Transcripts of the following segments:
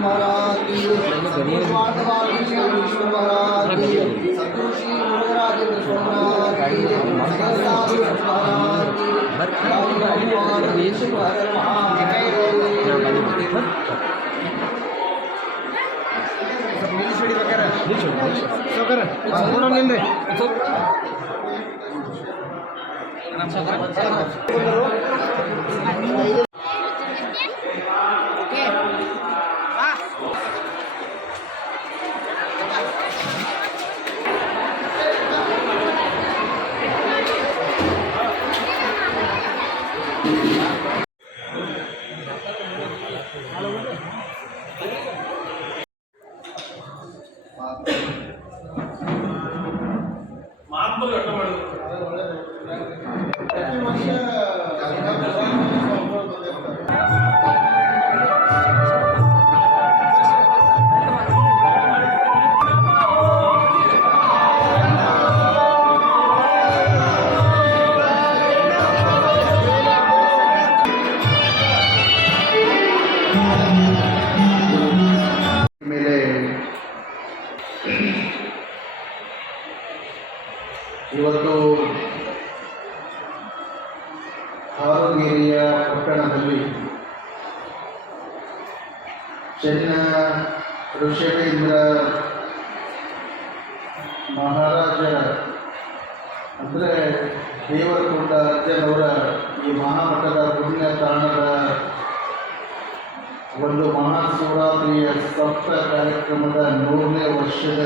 महाराज की स्वार्थवादी श्री विष्णु महाराज की सतगुरु श्री मुरुगराजेंद्र स्वामी महाराज की साधु महाराज की भगवान विष्णु हर महादेव ಇವತ್ತು ಹಾರುಗೇರಿಯ ಪಟ್ಟಣದಲ್ಲಿ ಚೆನ್ನ ಋಷಭೇಂದ್ರ ಮಹಾರಾಜ ಅಂದರೆ ದೇವರಕೊಂಡ ಅಜ್ಜನವರ ಈ ಮಹಾಮಠದ ಪುಣ್ಯ ತಾಣದ ಒಂದು ಮಹಾಶಿವರಾತ್ರಿಯ ಸಪ್ತ ಕಾರ್ಯಕ್ರಮದ 100ನೇ ವರ್ಷದ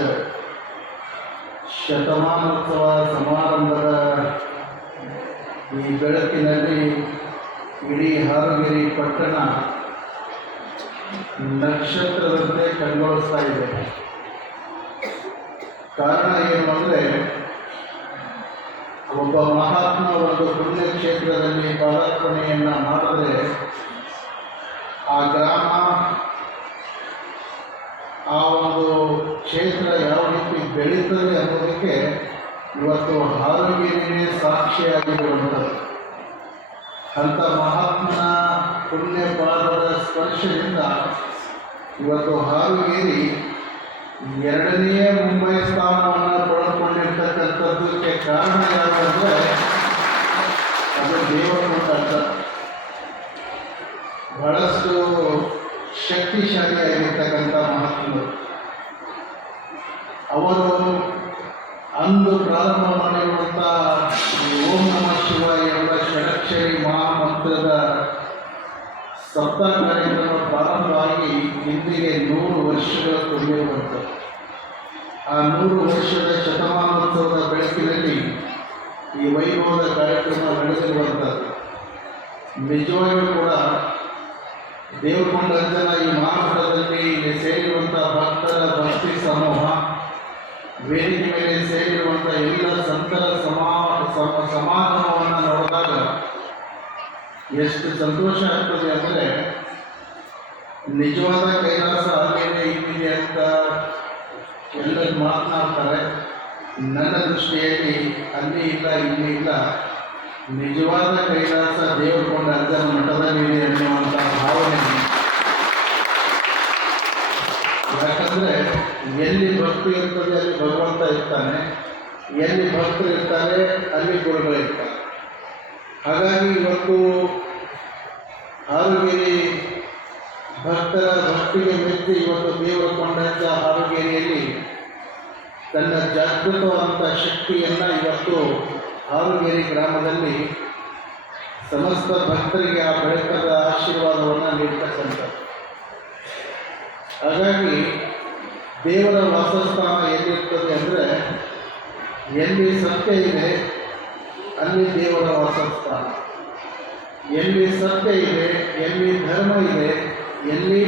ಶತಮಾನೋತ್ಸವ ಸಮಾರಂಭದ ಈ ಬೆಳಕಿನಲ್ಲಿ ಇಡೀ ಹಾರುಗೇರಿ ಪಟ್ಟಣ ನಕ್ಷತ್ರದಂತೆ ಕಂಗೊಳಿಸ್ತಾ ಇದೆ. ಕಾರಣ ಏನು ಅಂದರೆ, ಒಬ್ಬ ಮಹಾತ್ಮ ಒಂದು ಪುಣ್ಯಕ್ಷೇತ್ರದಲ್ಲಿ ಪಾದಾರ್ಪಣೆಯನ್ನು ಮಾಡಿದ್ರೆ ಆ ಗ್ರಾಮ, ಆ ಒಂದು ಕ್ಷೇತ್ರ ಯಾವ ರೀತಿ ಬೆಳೀತದೆ ಅನ್ನೋದಕ್ಕೆ ಇವತ್ತು ಹಾರುಗೇರಿನೇ ಸಾಕ್ಷಿಯಾಗಿರುವಂಥದ್ದು. ಅಂಥ ಮಹಾತ್ಮನ ಪುಣ್ಯ ಪಾದದ ಸ್ಪರ್ಶದಿಂದ ಇವತ್ತು ಹಾರುಗೇರಿ 2ನೇ ಮುಂಬೈ ಸ್ಥಾನವನ್ನು ಪಡೆದುಕೊಂಡಿರ್ತಕ್ಕಂಥದ್ದಕ್ಕೆ ಕಾರಣ ಯಾವುದಂದರೆ ಅದು ದೇವರಕೊಂಡ ಅಜ್ಜ. ಬಹಳಷ್ಟು ಶಕ್ತಿಶಾಲಿಯಾಗಿರ್ತಕ್ಕಂಥ ಮಹಾತ್ಮರು. ಅವರು ಅಂದು ಪ್ರಾರಂಭ ಮಾಡಿರುವಂಥ ಓಂ ನಮಃ ಶಿವಾಯ ಎಂಬ ಷಡಕ್ಷರಿ ಮಹಾಮಂತ್ರದ ಸಪ್ತಾಹ ಕಾರ್ಯಕ್ರಮ ಪ್ರಾರಂಭವಾಗಿ ಇಂದಿಗೆ 100 ವರ್ಷಗಳು ತುಂಬಿರುವಂಥದ್ದು. ಆ 100 ವರ್ಷದ ಶತಮಾನೋತ್ಸವದ ಬೆಳಕಿನಲ್ಲಿ ಈ ವೈಭವದ ಕಾರ್ಯಕ್ರಮ ನಡೆದಿರುವಂಥದ್ದು. ನಿಜವಾಗಿಯೂ ಕೂಡ ದೇವರಕೊಂಡ ಅಜ್ಜನ ಈ ಮಹಾಮಠದಲ್ಲಿ ಇಲ್ಲಿ ಸೇರಿರುವಂಥ ಭಕ್ತರ ಭಕ್ತಿ ಸಮೂಹ, ವೇದಿಕೆ ಮೇಲೆ ಸೇರಿರುವಂಥ ಎಲ್ಲ ಸಂತರ ಸಮಾಗಮವನ್ನು ನೋಡಿದಾಗ ಎಷ್ಟು ಸಂತೋಷ ಆಗ್ತದೆ ಅಂದರೆ, ನಿಜವಾದ ಕೈಲಾಸ ಅಲ್ಲಿಯೇ ಇಲ್ಲಿದೆ ಅಂತ ಎಲ್ಲರೂ ಮಾತನಾಡ್ತಾರೆ. ನನ್ನ ದೃಷ್ಟಿಯಲ್ಲಿ ಅಲ್ಲಿ ಇಲ್ಲ ಇಲ್ಲಿ ಇಲ್ಲ, ನಿಜವಾದ ಕೈಲಾಸ ದೇವರಕೊಂಡ ಅಜ್ಜನ ಮಠದಲ್ಲಿದೆ ಅನ್ನುವಂಥ ಭಾವನೆ. ಯಾಕಂದರೆ ಎಲ್ಲಿ ಭಕ್ತಿ ಇರ್ತದೆ ಅಲ್ಲಿ ಭಗವಂತ ಇರ್ತಾನೆ, ಎಲ್ಲಿ ಭಕ್ತರು ಇರ್ತಾರೆ ಅಲ್ಲಿ ಗುರುಗಳು ಇರ್ತಾರೆ. ಹಾಗಾಗಿ ಇವತ್ತು ಹಾರುಗೇರಿ ಭಕ್ತರ ಭಕ್ತಿಗೆ ಮೆಚ್ಚಿ ಇವತ್ತು ದೇವರಕೊಂಡ ಅಜ್ಜ ಹಾರುಗೇರಿಯಲ್ಲಿ ತನ್ನ ಜಾಗೃತವಾದಂಥ ಶಕ್ತಿಯನ್ನು ಇವತ್ತು ಹಾರುಗೇರಿ ಗ್ರಾಮದಲ್ಲಿ ಸಮಸ್ತ ಭಕ್ತರಿಗೆ ಆ ಬೆಳಕದ ಆಶೀರ್ವಾದವನ್ನು ನೀಡ್ತಕ್ಕಂಥದ್ದು. ಹಾಗಾಗಿ ದೇವರ ವಾಸಸ್ಥಾನ ಎಲ್ಲಿರ್ತದೆ ಅಂದರೆ, ಎಲ್ಲಿ ಸತ್ಯ ಇದೆ ಅಲ್ಲಿ ದೇವರ ವಾಸಸ್ಥಾನ, ಎಲ್ಲಿ ಸತ್ಯ ಇದೆ, ಎಲ್ಲಿ ಧರ್ಮ ಇದೆ, ಎಲ್ಲಿ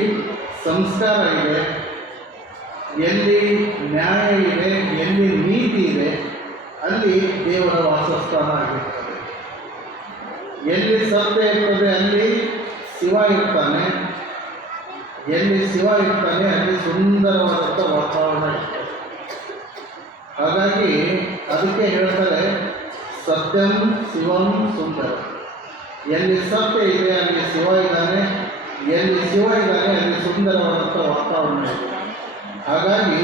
ಸಂಸ್ಕಾರ ಇದೆ, ಎಲ್ಲಿ ನ್ಯಾಯ ಇದೆ, ಎಲ್ಲಿ ನೀತಿ ಇದೆ, ಅಲ್ಲಿ ದೇವರ ವಾಸಸ್ಥಾನ ಆಗಿರ್ತದೆ. ಎಲ್ಲಿ ಸತ್ಯ ಇರ್ತದೆ ಅಲ್ಲಿ ಶಿವ ಇರ್ತಾನೆ, ಎಲ್ಲಿ ಶಿವ ಇರ್ತಾನೆ ಅಲ್ಲಿ ಸುಂದರವಾದಂಥ ವಾತಾವರಣ ಇರ್ತದೆ. ಹಾಗಾಗಿ ಅದಕ್ಕೆ ಹೇಳ್ತಾರೆ ಸತ್ಯಂ ಶಿವಂ ಸುಂದರ. ಎಲ್ಲಿ ಸತ್ಯ ಇದೆ ಅಲ್ಲಿ ಶಿವ ಇದ್ದಾನೆ, ಎಲ್ಲಿ ಶಿವ ಇದ್ದಾನೆ ಅಲ್ಲಿ ಸುಂದರವಾದಂಥ ವಾತಾವರಣ ಇದೆ. ಹಾಗಾಗಿ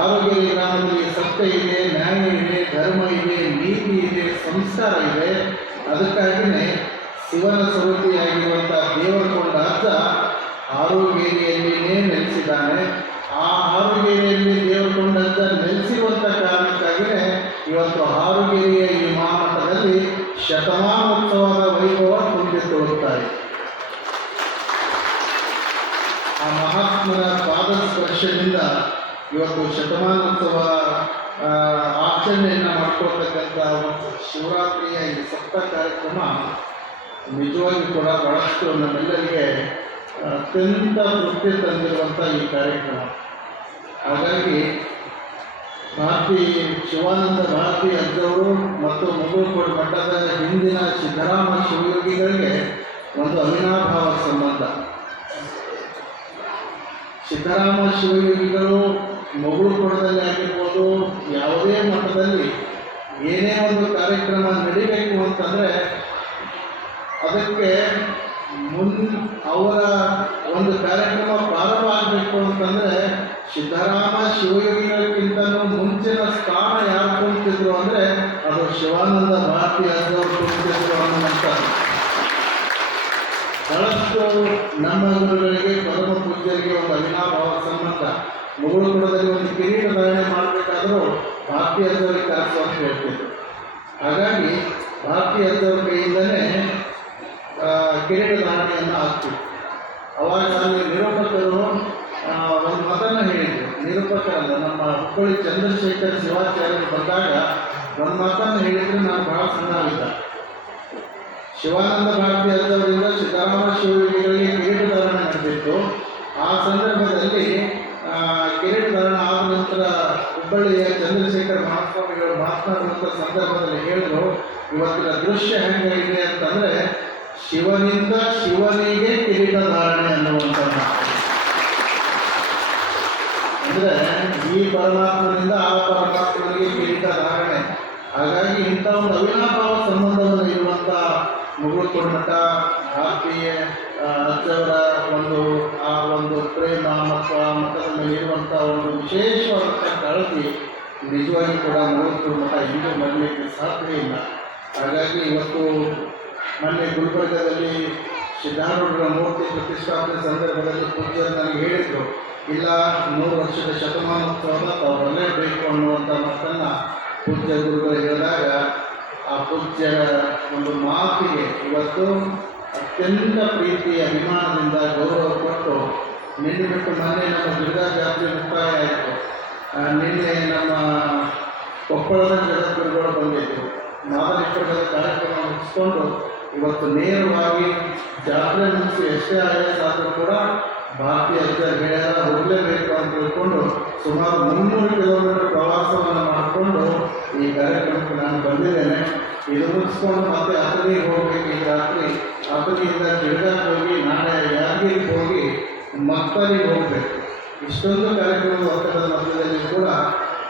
ಆರೋಗ್ಯ ಗ್ರಾಮದಲ್ಲಿ ಸತ್ಯ ಇದೆ, ನ್ಯಾಯ ಇದೆ, ಧರ್ಮ ಇದೆ, ನೀತಿ ಇದೆ, ಸಂಸ್ಕಾರ ಇದೆ. ಅದಕ್ಕಾಗಿಯೇ ಶಿವನ ಸ್ವರೂಪಿಯಾಗಿರುವಂಥ ದೇವರಕೊಂಡ ಅಜ್ಜ ಆರೋಗ್ಯರಿಯಲ್ಲಿಯೇ ನೆಲೆಸಿದ್ದಾನೆ. ಆ ಆರೋಗ್ಯರಿಯಲ್ಲಿ ದೇವರಕೊಂಡ ಅಜ್ಜ ನೆಲೆಸಿರುವಂಥ ಕಾರಣಕ್ಕಾಗಿಯೇ ಇವತ್ತು ಆರೋಗ್ಯರಿಯ ಈ ಮಹಾಮಠದಲ್ಲಿ ಶತಮಾನೋತ್ಸವದ ವೈಭವ ತುಂಬಿಕೊಳ್ಳುತ್ತಾರೆ. ಆ ಮಹಾತ್ಮನ ಪಾದ ಸ್ಪರ್ಶದಿಂದ ಇವತ್ತು ಶತಮಾನೋತ್ಸವ ಆಚರಣೆಯನ್ನು ಮಾಡ್ಕೊಳ್ತಕ್ಕಂಥ ಒಂದು ಶಿವರಾತ್ರಿಯ ಈ ಸಪ್ತ ಕಾರ್ಯಕ್ರಮ ನಿಜವಾಗಿ ಕೂಡ ಬಹಳಷ್ಟು ನಮ್ಮೆಲ್ಲರಿಗೆ ಅತ್ಯಂತ ತೃಪ್ತಿ ತಂದಿರುವಂಥ ಈ ಕಾರ್ಯಕ್ರಮ. ಹಾಗಾಗಿ ಶಿವಾನಂದ ಭಾರತಿ ಅಜ್ಜವರು ಮತ್ತು ಮುಗುಳುಕೋಟೆ ಮಠದ ಹಿಂದಿನ ಸಿದ್ದರಾಮ ಶಿವಯೋಗಿಗಳಿಗೆ ಒಂದು ಅವಿನಾಭಾವ ಸಂಬಂಧ. ಸಿದ್ದರಾಮ ಶಿವಯೋಗಿಗಳು ಮುಗುಳುಕೋಟದಲ್ಲಿ ಆಗಿರ್ಬೋದು, ಯಾವುದೇ ಮಠದಲ್ಲಿ ಏನೇ ಒಂದು ಕಾರ್ಯಕ್ರಮ ನಡೀಬೇಕು ಅಂತಂದರೆ ಅದಕ್ಕೆ ಅವರ ಒಂದು ಕಾರ್ಯಕ್ರಮ ಪ್ರಾರಂಭ ಆಗಬೇಕು ಅಂತಂದರೆ ಸಿದ್ದರಾಮ ಶಿವಯೋಗಿಗಳಿಗಿಂತಲೂ ಮುಂಚಿನ ಸ್ಥಾನ ಯಾರು ಕುಂತಿದ್ರು ಅಂದರೆ ಅದು ಶಿವಾನಂದ ಭಾರತಿ ಅಜ್ಜವರು ಕುಂತಿದ್ರು ಅನ್ನುವಂಥದ್ದು. ಬಹಳಷ್ಟು ನಮ್ಮ ಗುರುಗಳಿಗೆ ಪರಮ ಪೂಜ್ಯರಿಗೆ ಒಂದು ಅವಿನಾಭಾವ ಸಂಬಂಧ. ಮುಗುಳುಕೋಟದಲ್ಲಿ ಒಂದು ಕಿರೀಟ ಧಾರಣೆ ಮಾಡಬೇಕಾದ್ರೂ ಭಾರತೀಯ ಅಜ್ಜವರಿಗೆ ಕರೆಸು ಅಂತ ಹೇಳ್ತಿದ್ರು. ಹಾಗಾಗಿ ಭಾರತೀಯ ಅಜ್ಜವ್ರ ಕೈಯಿಂದಲೇ ಕಿರೀಟ ಧಾರಣೆಯನ್ನು ಆಗ್ತಿತ್ತು. ಅವಾಗ ಅಲ್ಲಿ ನಿರೂಪಕರು ಒಂದು ಮಾತನ್ನು ಹೇಳಿದರು. ನಿರೂಪಕರಲ್ಲ, ನಮ್ಮ ಹುಬ್ಬಳ್ಳಿ ಚಂದ್ರಶೇಖರ್ ಶಿವಾಚಾರ್ಯರು ಬಂದಾಗ ಒಂದು ಮಾತನ್ನು ಹೇಳಿದರೆ ನಾನು ಬಹಳ ಸಂಭಾವಿತ. ಶಿವಾನಂದ ಭಾರತಿ ಅಜ್ಜವರಿಂದ ಸಿದ್ದರಾಮ ಶಿವಯೋಗಿಗಳಿಗೆ ಕಿರೀಟ ಧಾರಣೆ ನಡೆದಿತ್ತು. ಆ ಸಂದರ್ಭದಲ್ಲಿ ಕಿರೀಟ ಧಾರಣ ಆದ ನಂತರ ಹುಬ್ಬಳ್ಳಿಯ ಚಂದ್ರಶೇಖರ್ ಮಹಾಸ್ವಾಮಿಗಳು ಮಾತನಾಡುವಂಥ ಸಂದರ್ಭದಲ್ಲಿ ಹೇಳಿದ್ರು, ಇವತ್ತಿನ ದೃಶ್ಯ ಹೆಂಗಾಗಿದೆ ಅಂತಂದರೆ ಶಿವನಿಂದ ಶಿವನಿಗೆ ಕಿರೀಟ ಧಾರಣೆ ಅನ್ನುವಂಥದ್ದು. ಅಂದರೆ ಈ ಪರಮಾತ್ಮನಿಂದ ಆ ಪರಮಾತ್ಮನಿಗೆ ಕಿರೀಟ ಧಾರಣೆ. ಹಾಗಾಗಿ ಇಂಥ ಒಂದು ಅವಿನಾಭಾವ ಸಂಬಂಧವನ್ನು ಇರುವಂಥ ಮುಗುಳುಕೋಟೆ ಮಠ ಭಾರತೀಯ ಅಜ್ಜವರ ಒಂದು ಪ್ರೇಮ ಮತ್ತು ಆ ಮಠದ ಮೇಲೆ ಇರುವಂಥ ಒಂದು ವಿಶೇಷವಾದಂಥ ಕಾಳಜಿ ನಿಜವಾಗಿ ಕೂಡ ಮುಗುಳುಕೋಟೆ ಮಠ ಹಿಂದೂ ಮಾಡಲಿಕ್ಕೆ ಸಾಧ್ಯ ಇಲ್ಲ. ಹಾಗಾಗಿ ಇವತ್ತು ಮೊನ್ನೆ ಗುಲ್ಬರ್ಗದಲ್ಲಿ ಸಿದ್ಧಾರೂಢರ ಮೂರ್ತಿ ಪ್ರತಿಷ್ಠಾಪನೆ ಸಂದರ್ಭದಲ್ಲಿ ಪೂಜ್ಯರು ನನಗೆ ಹೇಳಿದರು, ಇಲ್ಲ 100 ವರ್ಷದ ಶತಮಾನೋತ್ಸವದ ತಾವು ಬರಲೇಬೇಕು ಅನ್ನುವಂಥ ಮಾತನ್ನು ಪೂಜ್ಯ ಗುರುಗಳು ಹೇಳಿದಾಗ ಆ ಪೂಜ್ಯರ ಒಂದು ಮಾತಿಗೆ ಇವತ್ತು ಅತ್ಯಂತ ಪ್ರೀತಿ ಅಭಿಮಾನದಿಂದ ಗೌರವ ಕೊಟ್ಟು ನಿನ್ನೆ ಬಿಟ್ಟು ಮೊನ್ನೆ ನಮ್ಮ ದುರ್ಗಾ ಜಾತ್ರೆ ಮುಕ್ತಾಯ ಆಯಿತು. ನಿನ್ನೆ ನಮ್ಮ ಕೊಪ್ಪಳದ ಜಗದ್ಗುರುಗಳು ಬಂದಿದ್ದರು. ಮಾದಲಿಪ್ಪರದ ಕಾರ್ಯಕ್ರಮ ಮುಗಿಸ್ಕೊಂಡು ಇವತ್ತು ನೇರವಾಗಿ ಜಾತ್ರೆ ಮುಗಿಸಿ ಎಷ್ಟೇ ಆಯಾಸ ಆದರೂ ಕೂಡ ಭಾರತೀಯ ಅಜ್ಜರು ಹೇಳ್ಯಾರ ಹೋಗಲೇಬೇಕು ಅಂತ ತಿಳ್ಕೊಂಡು ಸುಮಾರು 300 ಕಿಲೋಮೀಟರ್ ಪ್ರವಾಸವನ್ನು ಮಾಡಿಕೊಂಡು ಈ ಕಾರ್ಯಕ್ರಮಕ್ಕೆ ನಾನು ಬಂದಿದ್ದೇನೆ. ಇದು ಮುಗಿಸ್ಕೊಂಡು ಮತ್ತೆ ಅತನಿಗೆ ಹೋಗಬೇಕು. ಈ ರಾತ್ರಿ ಅತನಿಯಿಂದ ಗಿಡಕ್ಕೆ ಹೋಗಿ ನಾಳೆ ಯಾದಗಿರಿಗೆ ಹೋಗಿ ಮಕ್ಕಳಿಗೆ ಹೋಗಬೇಕು. ಇಷ್ಟೊಂದು ಕಾರ್ಯಕ್ರಮದ ಒತ್ತಡದ ಮಧ್ಯದಲ್ಲಿ ಕೂಡ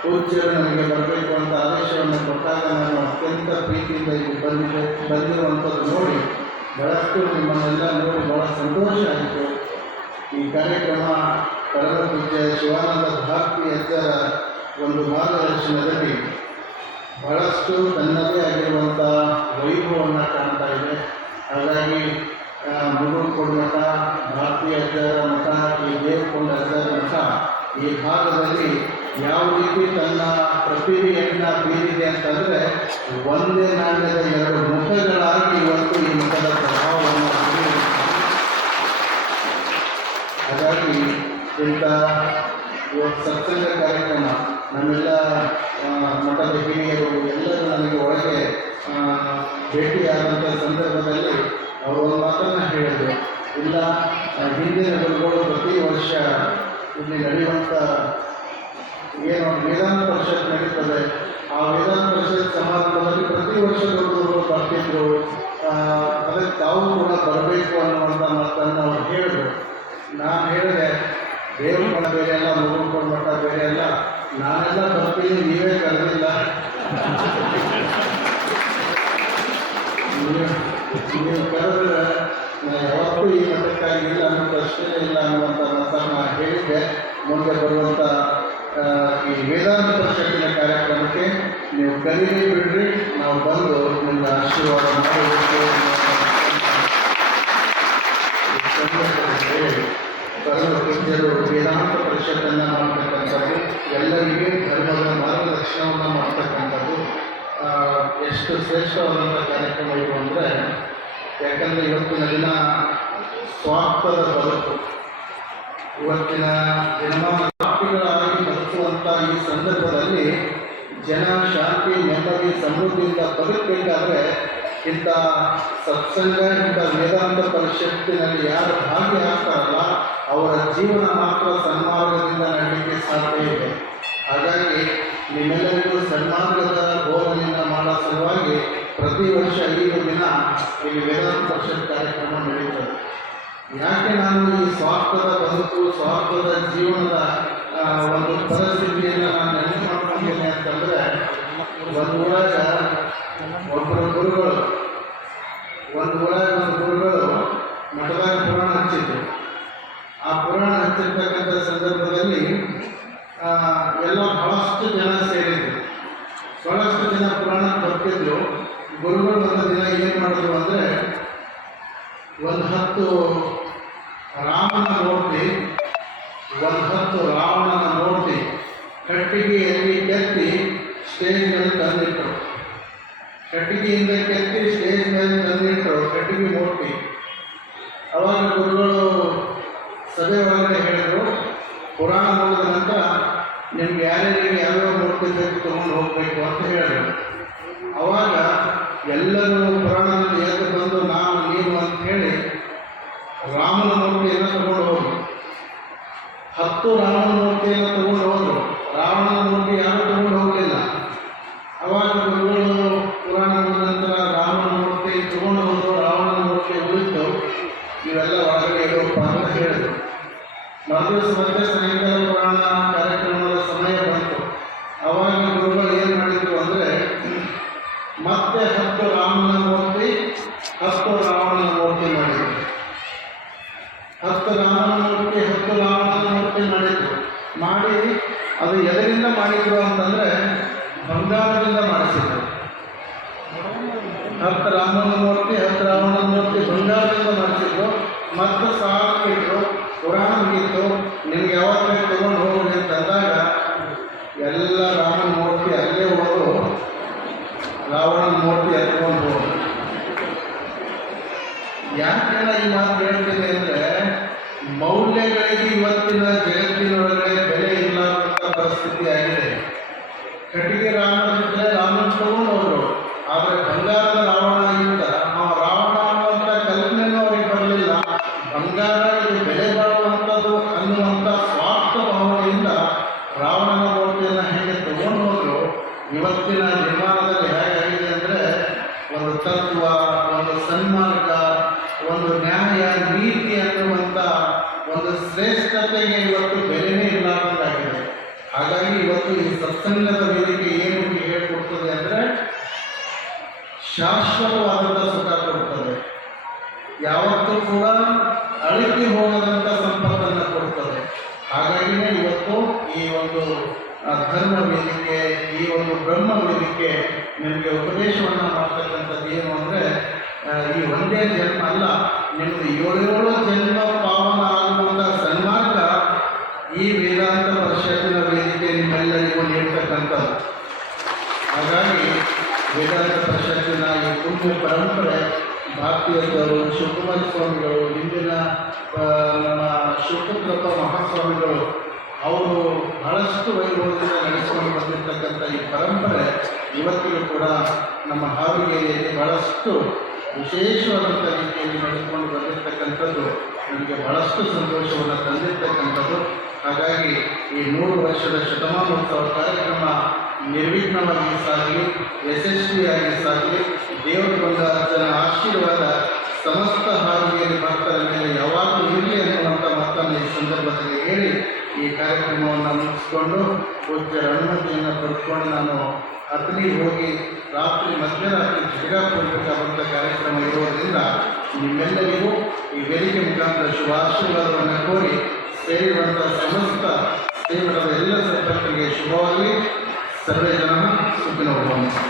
ಪೂಜ್ಯರು ನನಗೆ ಬರಬೇಕು ಅಂತ ಆದೇಶವನ್ನು ಕೊಟ್ಟಾಗ ನಾನು ಅತ್ಯಂತ ಪ್ರೀತಿಯಿಂದ ಇಲ್ಲಿ ಬಂದಿರುವಂಥದ್ದು ನೋಡಿ ಬಹಳಷ್ಟು ನಿಮ್ಮನ್ನೆಲ್ಲ ನೋಡಿ ಬಹಳ ಸಂತೋಷ ಆಯಿತು. ಈ ಕಾರ್ಯಕ್ರಮ ಪರಮ ಪೂಜ್ಯ ಶಿವಾನಂದ ಭಾರತಿ ಅಜ್ಜರ ಒಂದು ಮಾರ್ಗದರ್ಶನದಲ್ಲಿ ಬಹಳಷ್ಟು ತನ್ನದೇ ಆಗಿರುವಂಥ ವೈಭವವನ್ನು ಕಾಣ್ತಾ ಇದೆ. ಹಾಗಾಗಿ ಮುಗುಳುಕೋಟೆ ಮಠ, ಭಾರತೀಯ ಅಜ್ಜರ ಮಠ, ಈ ದೇವರಕೊಂಡ ಅಜ್ಜರ ಮಠ ಈ ಭಾಗದಲ್ಲಿ ಯಾವ ರೀತಿ ತನ್ನ ಪ್ರತಿಭೆಯನ್ನು ಬೀರಿದೆ ಅಂತಂದರೆ ಒಂದೇ ನಾಣ್ಯದ 2 ಮುಖಗಳಾಗಿ ಇವತ್ತು ಈ ಮಠದ ಪ್ರಭಾವವನ್ನು ಬೀರಿದೆ. ಹಾಗಾಗಿ ಇಂಥ ಇವತ್ತು ಸತ್ಸಂಗ ಕಾರ್ಯಕ್ರಮ ನಮ್ಮೆಲ್ಲ ಮಠದ ಹಿರಿಯರು ಎಲ್ಲರೂ ನನಗೆ ಒಳಗೆ ಭೇಟಿಯಾದಂಥ ಸಂದರ್ಭದಲ್ಲಿ ಅವರು ಒಂದು ಮಾತನ್ನು ಹೇಳಿದರು, ಇಲ್ಲ ಹಿಂದಿನ ಗುರುಗಳು ಪ್ರತಿ ವರ್ಷ ಇಲ್ಲಿ ನಡೆಯುವಂಥ ಏನು ವೇದಾಂತ ಪರಿಷತ್ ನಡೀತದೆ, ಆ ವೇದಾಂತ ಪರಿಷತ್ ಸಮಾರಂಭದಲ್ಲಿ ಪ್ರತಿ ವರ್ಷ ಗುರುಗಳು ಬರ್ತಿದ್ರು, ಅದಕ್ಕೆ ತಾವು ಕೂಡ ಬರಬೇಕು ಅನ್ನುವಂಥ ಮಾತನ್ನು ಅವ್ರು ಹೇಳಿದ್ರು. ನಾನು ಹೇಳಿದೆ, ದೇವರಕೊಂಡ ಬೇರೆ ಅಲ್ಲ, ಮುಗುಳುಕೋಟೆ ಮಠ ಬೇರೆ ಅಲ್ಲ, ನಾನೆಲ್ಲ ಬರ್ತೀನಿ, ನೀವೇ ಕರೆದಿಲ್ಲ. ನೀವು ಕರೆದ್ರೆ ಯಾವತ್ತೂ ಈ ಮಟ್ಟಕ್ಕಾಗಿ ಇಲ್ಲ ಅನ್ನೋ ಪ್ರಶ್ನೆ ಇಲ್ಲ ಅನ್ನುವಂಥ ಮಾತನ್ನು ಹೇಳಿದ್ದೆ. ಮುಂದೆ ಬರುವಂಥ ಈ ವೇದಾಂತ ಪರಿಷತ್ತಿನ ಕಾರ್ಯಕ್ರಮಕ್ಕೆ ನೀವು ಕರೀರಿ ಬಿಡ್ರಿ, ನಾವು ಬಂದು ನಿಮ್ಗೆ ಆಶೀರ್ವಾದ ಮಾಡಬೇಕು. ಪರಮ ಪೂಜ್ಯರು ವೇದಾಂತ ಪರಿಷತ್ತನ್ನು ಮಾಡ್ತಕ್ಕಂಥದ್ದು, ಎಲ್ಲರಿಗೆ ಧರ್ಮದ ಮಾರ್ಗದರ್ಶನವನ್ನು ಮಾಡ್ತಕ್ಕಂಥದ್ದು ಎಷ್ಟು ಶ್ರೇಷ್ಠವಾದಂಥ ಕಾರ್ಯಕ್ರಮ ಇವು ಅಂದರೆ, ಯಾಕಂದರೆ ಇವತ್ತಿನ ದಿನ ಸ್ವಾರ್ಥದ ಬದುಕು, ಇವತ್ತಿನ ದಿನಮಾನಗಳಾಗಿ ಬದುಕುವಂಥ ಈ ಸಂದರ್ಭದಲ್ಲಿ ಜನ ಶಾಂತಿ, ನೆಮ್ಮದಿ, ಸಮೃದ್ಧಿಯಿಂದ ಬದುಕಬೇಕಾದ್ರೆ ಇಂಥ ಸತ್ಸಂಗ, ಇಂಥ ವೇದಾಂತ ಪರಿಷತ್ತಿನಲ್ಲಿ ಯಾರು ಭಾಗಿಯಾಗ್ತಾರಲ್ಲ ಅವರ ಜೀವನ ಮಾತ್ರ ಸನ್ಮಾರ್ಗದಿಂದ ನಡೆಯಲಿಕ್ಕೆ ಸಾಧ್ಯ ಇದೆ. ಹಾಗಾಗಿ ನಿಮ್ಮೆಲ್ಲರಿಗೂ ಸನ್ಮಾರ್ಗದ ಬೋಧನೆಯನ್ನು ಮಾಡೋ ಸಲುವಾಗಿ ಪ್ರತಿ ವರ್ಷ 5 ದಿನ ಇಲ್ಲಿ ವೇದಾಂತ ಪರಿಷತ್ ಕಾರ್ಯಕ್ರಮ ನಡೆಯುತ್ತದೆ. ಯಾಕೆ ನಾನು ಈ ಸ್ವಾರ್ಥದ ಬದುಕು, ಸ್ವಾರ್ಥದ ಜೀವನದ ಒಂದು ಪರಿಸ್ಥಿತಿಯನ್ನು ನಾನು ನೆನಪು ಮಾಡ್ಕೊಂಡಿದ್ದೇನೆ ಅಂತಂದರೆ, ಒಂದು ಊರಾಗ ಒಂದು ಗುರುಗಳು ಮಠದಾಗ ಪುರಾಣ ಹಚ್ಚಿದ್ರು. ಆ ಪುರಾಣ ಹಚ್ಚಿರ್ತಕ್ಕಂಥ ಸಂದರ್ಭದಲ್ಲಿ ಎಲ್ಲ ಬಹಳಷ್ಟು ಜನ ಸೇರಿದ್ರು, ಬಹಳಷ್ಟು ಜನ ಪುರಾಣ ಬರ್ತಿದ್ರು. ಗುರುಗಳು ಒಂದು ದಿನ ಏನು ಮಾಡಿದ್ರು ಅಂದರೆ, ಒಂದು 10 ರಾಮನ ಮೂರ್ತಿ ಕಟ್ಟಿಗೆಯಲ್ಲಿ ಕೆತ್ತಿ ಸ್ಟೇಜ್ ಮೇಲೆ ತಂದಿಟ್ಟರು. ಕಟ್ಟಿಗೆಯಿಂದ ಕೆತ್ತಿ ಸ್ಟೇಜ್ ಮೇಲೆ ತಂದಿಟ್ಟರು ಕಟ್ಟಿಗೆ ಮೂರ್ತಿ. ಅವಾಗ ಗುರುಗಳು ಸಭೆ ಒಳಗಡೆ ಹೇಳಿದರು, ಪುರಾಣ ಮುಗಿದ ನಂತರ ನಿಮ್ಗೆ ಯಾರ್ಯಾರಿಗೆ ಯಾವ್ಯಾವ ಮೂರ್ತಿ ಬೇಕು ತೊಗೊಂಡು ಹೋಗಬೇಕು ಅಂತ ಹೇಳಿದ್ರು. ಅವಾಗ ಎಲ್ಲರೂ ಪುರಾಣದಲ್ಲಿ ಎದ್ದು ಬಂದು ನಾನು ನೀನು ಅಂತ ಹೇಳಿ ರಾಮನ ಮೂರ್ತಿಯನ್ನು ತಗೊಂಡು ಹೋದರು. 10 ರಾಮನ ಮೂರ್ತಿಯನ್ನು ತಗೊಂಡು ಹೋದರು. ರಾವಣನ ಮೂರ್ತಿ ಯಾರೂ ತಗೊಂಡು ಹೋಗಲಿಲ್ಲ. ಅವಾಗ ಗುರುಗಳು ಪುರಾಣ ಮುಗಿದ ನಂತರ ರಾಮನ ಮೂರ್ತಿ ತಗೊಂಡು ಹೋದರು, ರಾವಣನ ಮೂರ್ತಿ ಉಳಿತು. ಇವೆಲ್ಲ ಒಳಗಡೆ ಇಡೋಪ್ಪ ಅಂತ ಹೇಳಿದರು. ಮರುದಿವಸ ಮತ್ತೆ ಸಾಯಂಕಾಲ ಪುರಾಣ ಕಾರ್ಯಕ್ರಮದ ಸಮಯ ಬಂತು. ಅವಾಗ ಗುರುಗಳು ಏನು ಮಾಡಿದರು ಅಂದರೆ, ಮತ್ತೆ 10 ರಾಮನ ಮೂರ್ತಿ 10 ರಾವಣನ ಮೂರ್ತಿ ಮಾಡಿದರು. 10 ರಾಮನ ಮೂರ್ತಿ 10 ರಾವಣನ ಮೂರ್ತಿ ಮಾಡಿದರು. ಮಾಡಿ ಅದು ಎದರಿಂದ ಮಾಡಿದ್ರು ಅಂತಂದರೆ ಬಂಗಾರದಿಂದ ಮಾಡಿಸಿದ್ರು. 10 ರಾಮನ ಮೂರ್ತಿ 10 ರಾವಣನ ಮೂರ್ತಿ ಬಂಗಾರದಿಂದ ಮಾಡಿಸಿದ್ರು. ಮತ್ತು ಸಾಕಿದ್ರು. ಪುರಾಣ ಮುಗಿತ್ತು, ನಿಮ್ಗೆ ಯಾವಾಗ ಬೇಕು ತಗೊಂಡು ಹೋಗ್ರಿ ಅಂತಂದಾಗ ಎಲ್ಲ ರಾಮನ ಮೂರ್ತಿ ಅಲ್ಲೇ ಹೋದು ರಾವಣನ ಮೂರ್ತಿ ಎತ್ಕೊಂಡು ಹೋದ್ರು. ಯಾಕೆಲ್ಲ ಈ ಮಾತು ಹೇಳ್ತೀನಿ ಅಂದರೆ, ಮೌಲ್ಯಗಳಿಗೆ ಇವತ್ತಿನ ಜಗತ್ತಿನೊಳಗಡೆ ಬೆಲೆ ಇಲ್ಲದಂಥ ಪರಿಸ್ಥಿತಿ ಆಗಿದೆ. ಕಟ್ಟಿಗೆ ರಾಮನಿದ್ರೆ ರಾಮನ ತಗೊಂಡು ಹೋದ್ರು, ಆದರೆ ಬಂಗಾರದ ರಾವಣ ಇದ್ದ ರಾವಣ ಅನ್ನುವಂಥ ಕಲ್ಪನೆಯೂ ಅವ್ರಿಗೆ ಬರಲಿಲ್ಲ. ಬಂಗಾರ ಇದು ಬೆಲೆ ಬಾಳುವಂಥದ್ದು ಅನ್ನುವಂಥ ಸ್ವಾರ್ಥ ಭಾವನೆಯಿಂದ ರಾವಣನ ಮೂರ್ತಿಯನ್ನು ಹೇಗೆ ತಗೊಂಡು ಹೋದ್ರು. ಇವತ್ತಿನ ನಿರ್ಮಾಣದಲ್ಲಿ ಹೇಗಾಗಿದೆ ಅಂದರೆ, ಒಂದು ತತ್ವ, ಒಂದು ಸನ್ಮಾರ್ಗ, ಒಂದು ನ್ಯಾಯ, ನೀತಿ ಅನ್ನುವಂಥ ಒಂದು ಶ್ರೇಷ್ಠತೆಗೆ ಇವತ್ತು ಬೆಲೆನೇ ಇಲ್ಲದಂತಾಗಿದೆ. ಹಾಗಾಗಿ ಇವತ್ತು ಈ ಸತ್ಸಂಗದ ವೇದಿಕೆ ಏನು ಹೇಳಿಕೊಡ್ತದೆ ಅಂದರೆ, ಶಾಶ್ವತವಾದಂಥ ಸುಖ ಕೊಡ್ತದೆ. ಯಾವತ್ತೂ ಕೂಡ ಅಳಿಕೆ ಹೋಗದಂಥ ಸಂಪತ್ತನ್ನು ಕೊಡ್ತದೆ. ಹಾಗಾಗಿಯೇ ಇವತ್ತು ಈ ಒಂದು ಧರ್ಮ ವೇದಿಕೆ, ಈ ಒಂದು ಬ್ರಹ್ಮ ವೇದಿಕೆ ನಿಮಗೆ ಉಪದೇಶವನ್ನು ಮಾಡ್ತಕ್ಕಂಥದ್ದು ಏನು ಅಂದರೆ, ಈ ಒಂದೇ ಜನ್ಮ ಅಲ್ಲ, ನಿಮ್ಮದು 7 ಜನ್ಮ ಪಾವನ ಆಗುವಂಥ ಸನ್ಮಾರ್ಗ ಈ ವೇದಾಂತ ಪರಿಷತ್ತಿನ ವೇದಿಕೆ ನಿಮ್ಮೆಲ್ಲರಿಗೂ ನೀಡ್ತಕ್ಕಂಥದ್ದು. ಹಾಗಾಗಿ ವೇದಾಂತ ಪರಿಷತ್ತಿನ ಈ ಪುಣ್ಯ ಪರಂಪರೆ ಭಾರತೀಯದವರು, ಶಿವಕುಮಾರ ಸ್ವಾಮಿಗಳು, ಹಿಂದಿನ ನಮ್ಮ ಶಿವಪುತ್ರಪ್ಪ ಮಹಾಸ್ವಾಮಿಗಳು ಅವರು ಬಹಳಷ್ಟು ವೈಭವದಿಂದ ನಡೆಸಿಕೊಂಡು ಬಂದಿರತಕ್ಕಂಥ ಈ ಪರಂಪರೆ ಇವತ್ತಿಗೂ ಕೂಡ ನಮ್ಮ ಹಾವೇರಿಯಲ್ಲಿ ಬಹಳಷ್ಟು ವಿಶೇಷವಾದಂಥ ರೀತಿಯಲ್ಲಿ ನಡೆದುಕೊಂಡು ಬಂದಿರತಕ್ಕಂಥದ್ದು ನನಗೆ ಬಹಳಷ್ಟು ಸಂತೋಷವನ್ನು ತಂದಿರತಕ್ಕಂಥದ್ದು. ಹಾಗಾಗಿ ಈ 100 ವರ್ಷದ ಶತಮಾನೋತ್ಸವ ಕಾರ್ಯಕ್ರಮ ನಿರ್ವಿಘ್ನವಾಗಿ ಸಾಗಲಿ, ಯಶಸ್ವಿಯಾಗಿ ಸಾಗಲಿ. ದೇವರು ಬಂದ ಆಶೀರ್ವಾದ ಸಮಸ್ತ ಹಾವೇರಿಯಲ್ಲಿ ಭಕ್ತರ ಮೇಲೆ ಯಾವಾಗಲೂ ಇರಲಿ ಅನ್ನುವಂಥ ಮಾತನ್ನು ಈ ಸಂದರ್ಭದಲ್ಲಿ ಹೇಳಿ ಈ ಕಾರ್ಯಕ್ರಮವನ್ನು ಮುಗಿಸ್ಕೊಂಡು ಪೂಜ್ಯರ ಅನುಮತಿಯನ್ನು ಪಡೆದುಕೊಂಡು ನಾನು ಅಗ್ನಿಗೆ ಹೋಗಿ ಮಧ್ಯರಾತ್ರಿ ಜಗಪೂರ್ವಕ ಕಾರ್ಯಕ್ರಮ ಇರೋದರಿಂದ ನಿಮ್ಮೆಲ್ಲರಿಗೂ ಈ ವೇದಿಕೆ ಮುಖಾಂತರ ಶುಭಾಶೀರ್ವಾದವನ್ನು ಕೋರಿ ಸೇರಿರುವಂಥ ಸಮಸ್ತ ದೇವರ ಎಲ್ಲ ಸಂಪರ್ಕರಿಗೆ ಶುಭವಾಗಿ ಸರ್ವೇ ಜನ ಸುಖಿನೋಭವಂತು.